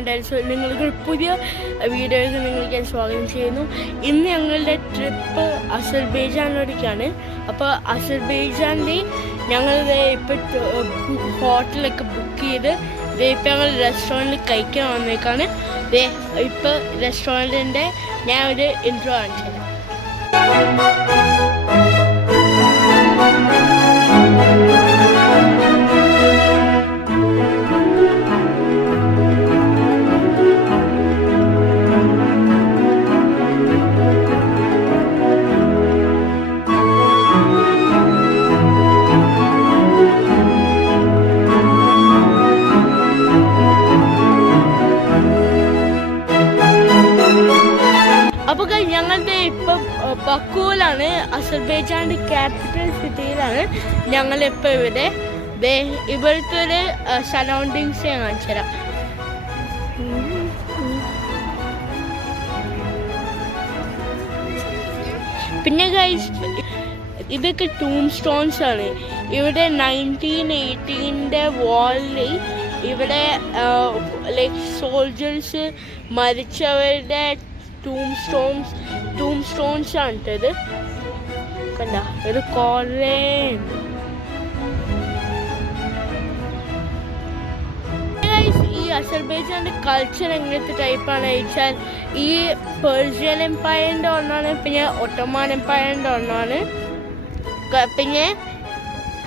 ഉണ്ടായിരുന്നു. സോ നിങ്ങൾക്ക് പുതിയ വീഡിയോയിൽ നിങ്ങൾക്ക് ഞാൻ സ്വാഗതം ചെയ്യുന്നു. ഇന്ന് ഞങ്ങളുടെ ട്രിപ്പ് അസർബൈജാനിലേക്കാണ്. അപ്പോൾ അസർബൈജാനിൽ ഞങ്ങൾ ഇപ്പോൾ ഹോട്ടലൊക്കെ ബുക്ക് ചെയ്ത് ഇപ്പം ഞങ്ങൾ റെസ്റ്റോറൻറ്റിൽ കഴിക്കാൻ വന്നേക്കാണ്. ഇപ്പോൾ റെസ്റ്റോറൻറ്റിൻ്റെ ഞാൻ ഒരു ഇൻട്രോ കാണിച്ചു തരാം. അപ്പോൾ ഞങ്ങളുടെ ഇപ്പം ബക്കൂലാണ്, അസർബൈജാൻ്റെ ക്യാപിറ്റൽ സിറ്റിയിലാണ് ഞങ്ങളിപ്പോൾ ഇവിടെ. ഇവിടുത്തെ ഒരു സറൗണ്ടിങ്സ് ഞാൻ കാണിച്ചു തരാം. പിന്നെ ഗൈസ് ഇതൊക്കെ ടൂം സ്റ്റോൺസ് ആണ്. ഇവിടെ 1918 വാളിൽ ഇവിടെ ലൈക്ക് സോൾജേഴ്സ് മരിച്ചവരുടെ ടൂം സ്റ്റോൺസ് ആണ് ഇത്. കണ്ട ഇത് കുറേ ഈ അസർബൈജാൻ്റെ കൾച്ചർ എങ്ങനത്തെ ടൈപ്പാണ് വെച്ചാൽ ഈ പേർഷ്യൻ എംപയറിൻ്റെ ഒന്നാണ്, പിന്നെ ഒട്ടോമൻ എംപയറിൻ്റെ ഒന്നാണ്, പിന്നെ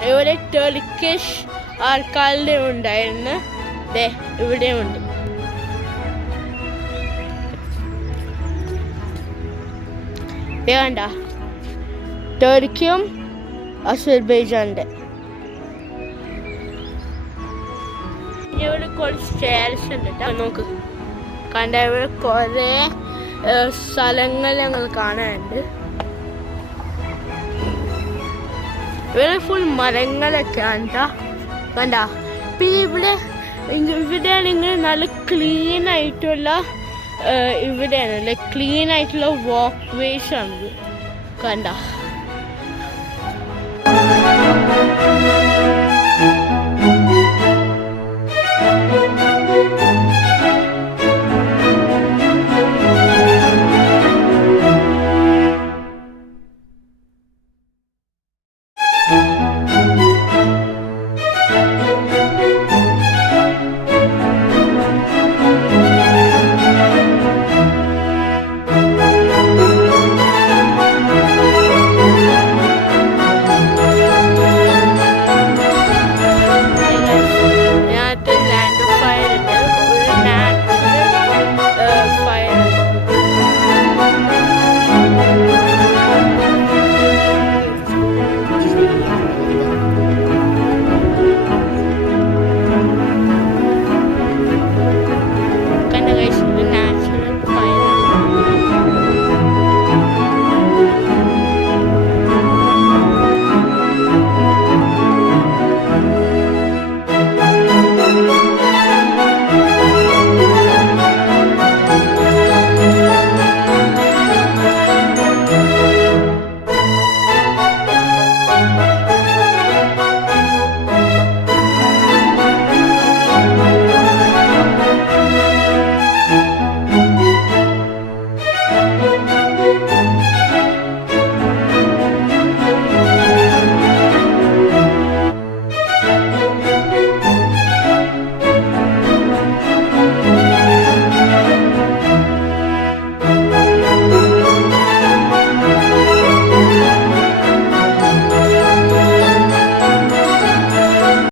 ഇവിടെ ടർക്കിഷ് ആൾക്കാരുടെ ഉണ്ടായിരുന്നു. ഇവിടെ ഉണ്ട്. വേണ്ട ടർക്കിയും അസർബൈജാൻ്റെ. ഇവിടെ കുറച്ച് സ്റ്റെയർസ് ഉണ്ട് കേട്ടോ. നോക്ക് കണ്ട ഇവിടെ കുറേ സ്ഥലങ്ങൾ ഞങ്ങൾ കാണാനുണ്ട്. ഇവിടെ ഫുൾ മരങ്ങളൊക്കെയാണ് കേട്ടോ. കണ്ട പിന്നെ ഇവിടെയാണ് ഇങ്ങനെ നല്ല ക്ലീൻ ആയിട്ടുള്ള ഇവിടെയാണ് ലൈക്ക് ക്ലീൻ ആയിട്ടുള്ള വാക്ക് വേസ് ആണ്. കണ്ട